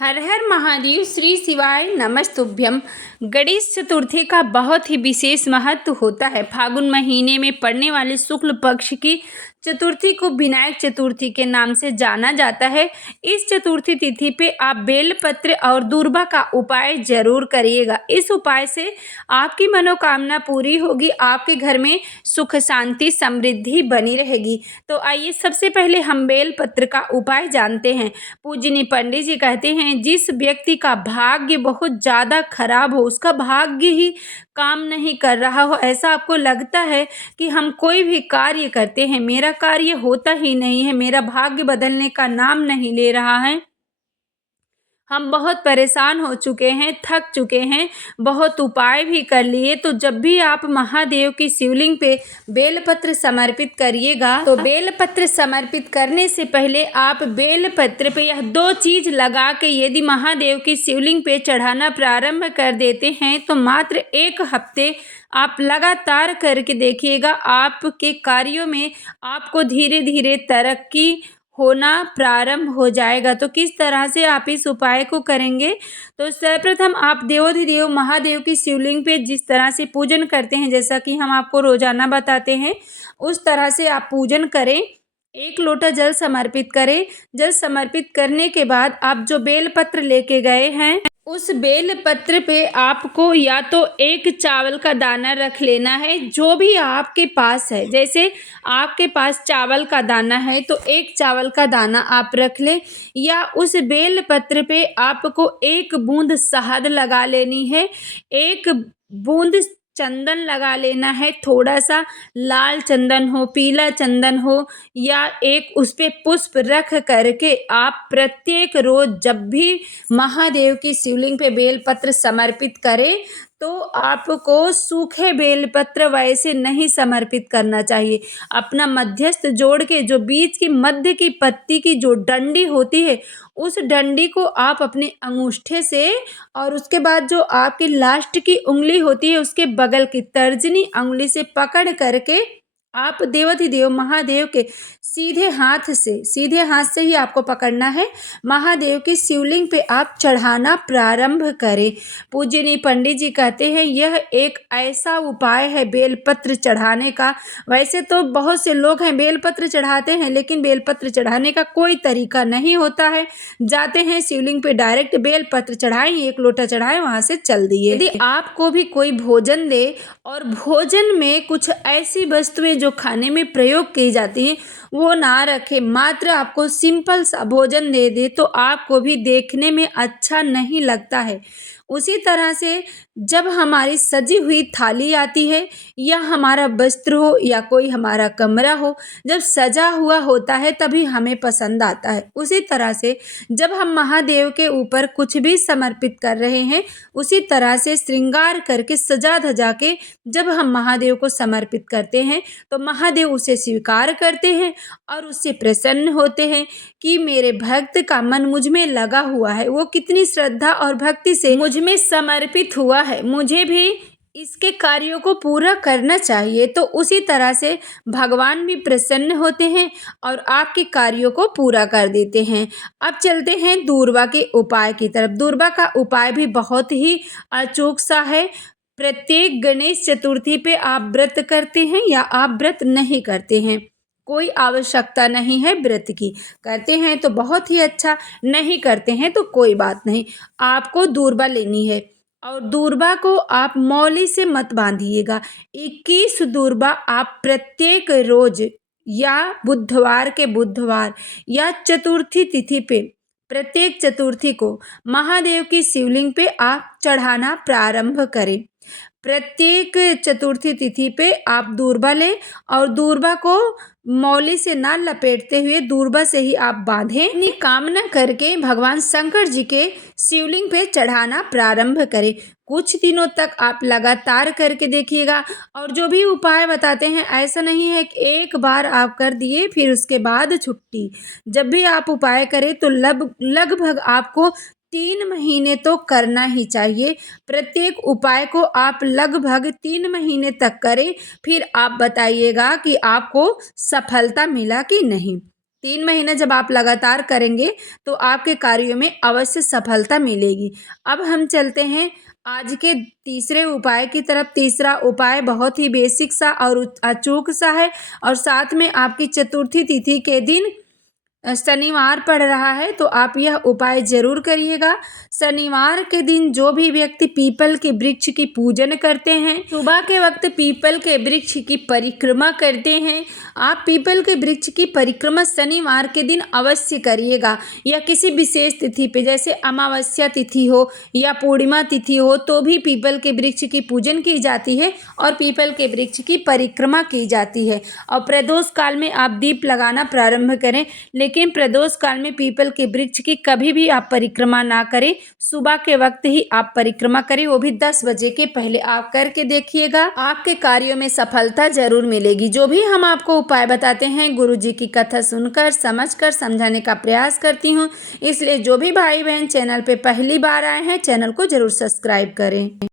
हर हर महादेव, श्री शिवाय नमस्तुभ्यम। गणेश चतुर्थी का बहुत ही विशेष महत्व होता है। फागुन महीने में पड़ने वाले शुक्ल पक्ष की चतुर्थी को विनायक चतुर्थी के नाम से जाना जाता है। इस चतुर्थी तिथि पे आप बेलपत्र और दूर्वा का उपाय जरूर करिएगा। इस उपाय से आपकी मनोकामना पूरी होगी, आपके घर में सुख शांति समृद्धि बनी रहेगी। तो आइए सबसे पहले हम बेलपत्र का उपाय जानते हैं। पूजनीय पंडित जी कहते हैं, जिस व्यक्ति का भाग्य बहुत ज़्यादा खराब हो, उसका भाग्य ही काम नहीं कर रहा हो, ऐसा आपको लगता है कि हम कोई भी कार्य करते हैं, मेरा कार्य होता ही नहीं है, मेरा भाग्य बदलने का नाम नहीं ले रहा है, हम बहुत परेशान हो चुके हैं, थक चुके हैं, बहुत उपाय भी कर लिए, तो जब भी आप महादेव की शिवलिंग पे बेलपत्र समर्पित करिएगा, तो बेलपत्र समर्पित करने से पहले आप बेलपत्र पे यह दो चीज लगा के यदि महादेव की शिवलिंग पे चढ़ाना प्रारंभ कर देते हैं, तो मात्र 1 हफ्ते आप लगातार करके देखिएगा, आपके कार्यों में आपको धीरे धीरे तरक्की होना प्रारंभ हो जाएगा। तो किस तरह से आप इस उपाय को करेंगे? तो सर्वप्रथम आप देवोधिदेव महादेव की शिवलिंग पे जिस तरह से पूजन करते हैं, जैसा कि हम आपको रोजाना बताते हैं, उस तरह से आप पूजन करें। 1 लोटा जल समर्पित करें। जल समर्पित करने के बाद आप जो बेलपत्र लेके गए हैं, उस बेल पत्र पे आपको या तो 1 चावल का दाना रख लेना है, जो भी आपके पास है। जैसे आपके पास चावल का दाना है तो 1 चावल का दाना आप रख लें, या उस बेल पत्र पे आपको 1 बूंद शहद लगा लेनी है, 1 बूंद चंदन लगा लेना है। थोड़ा सा लाल चंदन हो, पीला चंदन हो, या एक उस पे पुष्प रख करके आप प्रत्येक रोज जब भी महादेव की शिवलिंग पे बेलपत्र समर्पित करें, तो आपको सूखे बेलपत्र वैसे नहीं समर्पित करना चाहिए। अपना मध्यस्थ जोड़ के जो बीच की मध्य की पत्ती की जो डंडी होती है, उस डंडी को आप अपने अंगूठे से, और उसके बाद जो आपकी लास्ट की उंगली होती है उसके बगल की तर्जनी उंगली से पकड़ करके आप देवाधिदेव महादेव के सीधे हाथ से ही आपको पकड़ना है। महादेव की शिवलिंग पे आप चढ़ाना प्रारंभ करें। पूजनीय पंडित जी कहते हैं, यह एक ऐसा उपाय है बेलपत्र चढ़ाने का। वैसे तो बहुत से लोग हैं बेलपत्र चढ़ाते हैं, लेकिन बेलपत्र चढ़ाने का कोई तरीका नहीं होता है। जाते हैं शिवलिंग पे डायरेक्ट बेलपत्र चढ़ाएं, 1 लोटा चढ़ाएं, वहां से चल दिए। यदि आपको भी कोई भोजन दे और भोजन में कुछ ऐसी वस्तुएं जो खाने में प्रयोग की जाती हैं वो ना रखे, मात्र आपको सिंपल सा भोजन दे दे, तो आपको भी देखने में अच्छा नहीं लगता है। उसी तरह से जब हमारी सजी हुई थाली आती है, या हमारा वस्त्र हो, या कोई हमारा कमरा हो, जब सजा हुआ होता है तभी हमें पसंद आता है। उसी तरह से जब हम महादेव के ऊपर कुछ भी समर्पित कर रहे हैं, उसी तरह से श्रृंगार करके सजा धजा के जब हम महादेव को समर्पित करते हैं, तो महादेव उसे स्वीकार करते हैं और उससे प्रसन्न होते हैं कि मेरे भक्त का मन मुझ में लगा हुआ है, वो कितनी श्रद्धा और भक्ति से मुझ में समर्पित हुआ है, मुझे भी इसके कार्यों को पूरा करना चाहिए। तो उसी तरह से भगवान भी प्रसन्न होते हैं और आपके कार्यों को पूरा कर देते हैं। अब चलते हैं दूर्वा के उपाय की तरफ। दूर्वा का उपाय भी बहुत ही अचूक सा है। प्रत्येक गणेश चतुर्थी पे आप व्रत करते हैं या आप व्रत नहीं करते हैं, कोई आवश्यकता नहीं है व्रत की। करते हैं तो बहुत ही अच्छा, नहीं करते हैं तो कोई बात नहीं। आपको दूर्वा लेनी है, और दूर्वा को आप मौली से मत बांधिएगा। 21 दूर्वा आप प्रत्येक रोज, या बुधवार के बुधवार, या चतुर्थी तिथि पे, प्रत्येक चतुर्थी को महादेव की शिवलिंग पे आप चढ़ाना प्रारंभ करें। प्रत्येक चतुर्थी तिथि पे आप दूर्वा लें, और दूर्वा को मौली से ना लपेटते हुए दूर्वा से ही आप बांधें। अपनी कामना करके भगवान शंकर जी के शिवलिंग पे चढ़ाना प्रारंभ करें। कुछ दिनों तक आप लगातार करके देखिएगा, और जो भी उपाय बताते हैं ऐसा नहीं है कि एक बार आप कर दिए फिर उसके बाद छुट्टी। जब भी आप उपाय करें तो लगभग आपको 3 महीने तो करना ही चाहिए। प्रत्येक उपाय को आप लगभग 3 महीने तक करें, फिर आप बताइएगा कि आपको सफलता मिला कि नहीं। 3 महीने जब आप लगातार करेंगे तो आपके कार्यों में अवश्य सफलता मिलेगी। अब हम चलते हैं आज के तीसरे उपाय की तरफ। तीसरा उपाय बहुत ही बेसिक सा और अचूक सा है और साथ में आपकी चतुर्थी तिथि के दिन शनिवार पड़ रहा है, तो आप यह उपाय जरूर करिएगा। शनिवार के दिन जो भी व्यक्ति पीपल के वृक्ष की पूजन करते हैं, सुबह के वक्त पीपल के वृक्ष की परिक्रमा करते हैं, आप पीपल के वृक्ष की परिक्रमा शनिवार के दिन अवश्य करिएगा। या किसी विशेष तिथि पे जैसे अमावस्या तिथि हो या पूर्णिमा तिथि हो तो भी पीपल के वृक्ष की पूजन की जाती है और पीपल के वृक्ष की परिक्रमा की जाती है। और प्रदोष काल में आप दीप लगाना प्रारंभ करें, लेकिन प्रदोष काल में पीपल के वृक्ष की कभी भी आप परिक्रमा ना करें। सुबह के वक्त ही आप परिक्रमा करें, वो भी 10 बजे के पहले आप करके देखिएगा, आपके कार्यों में सफलता जरूर मिलेगी। जो भी हम आपको उपाय बताते हैं गुरु जी की कथा सुनकर समझकर समझाने का प्रयास करती हूँ, इसलिए जो भी भाई बहन चैनल पे पहली बार आए हैं चैनल को जरूर सब्सक्राइब करें।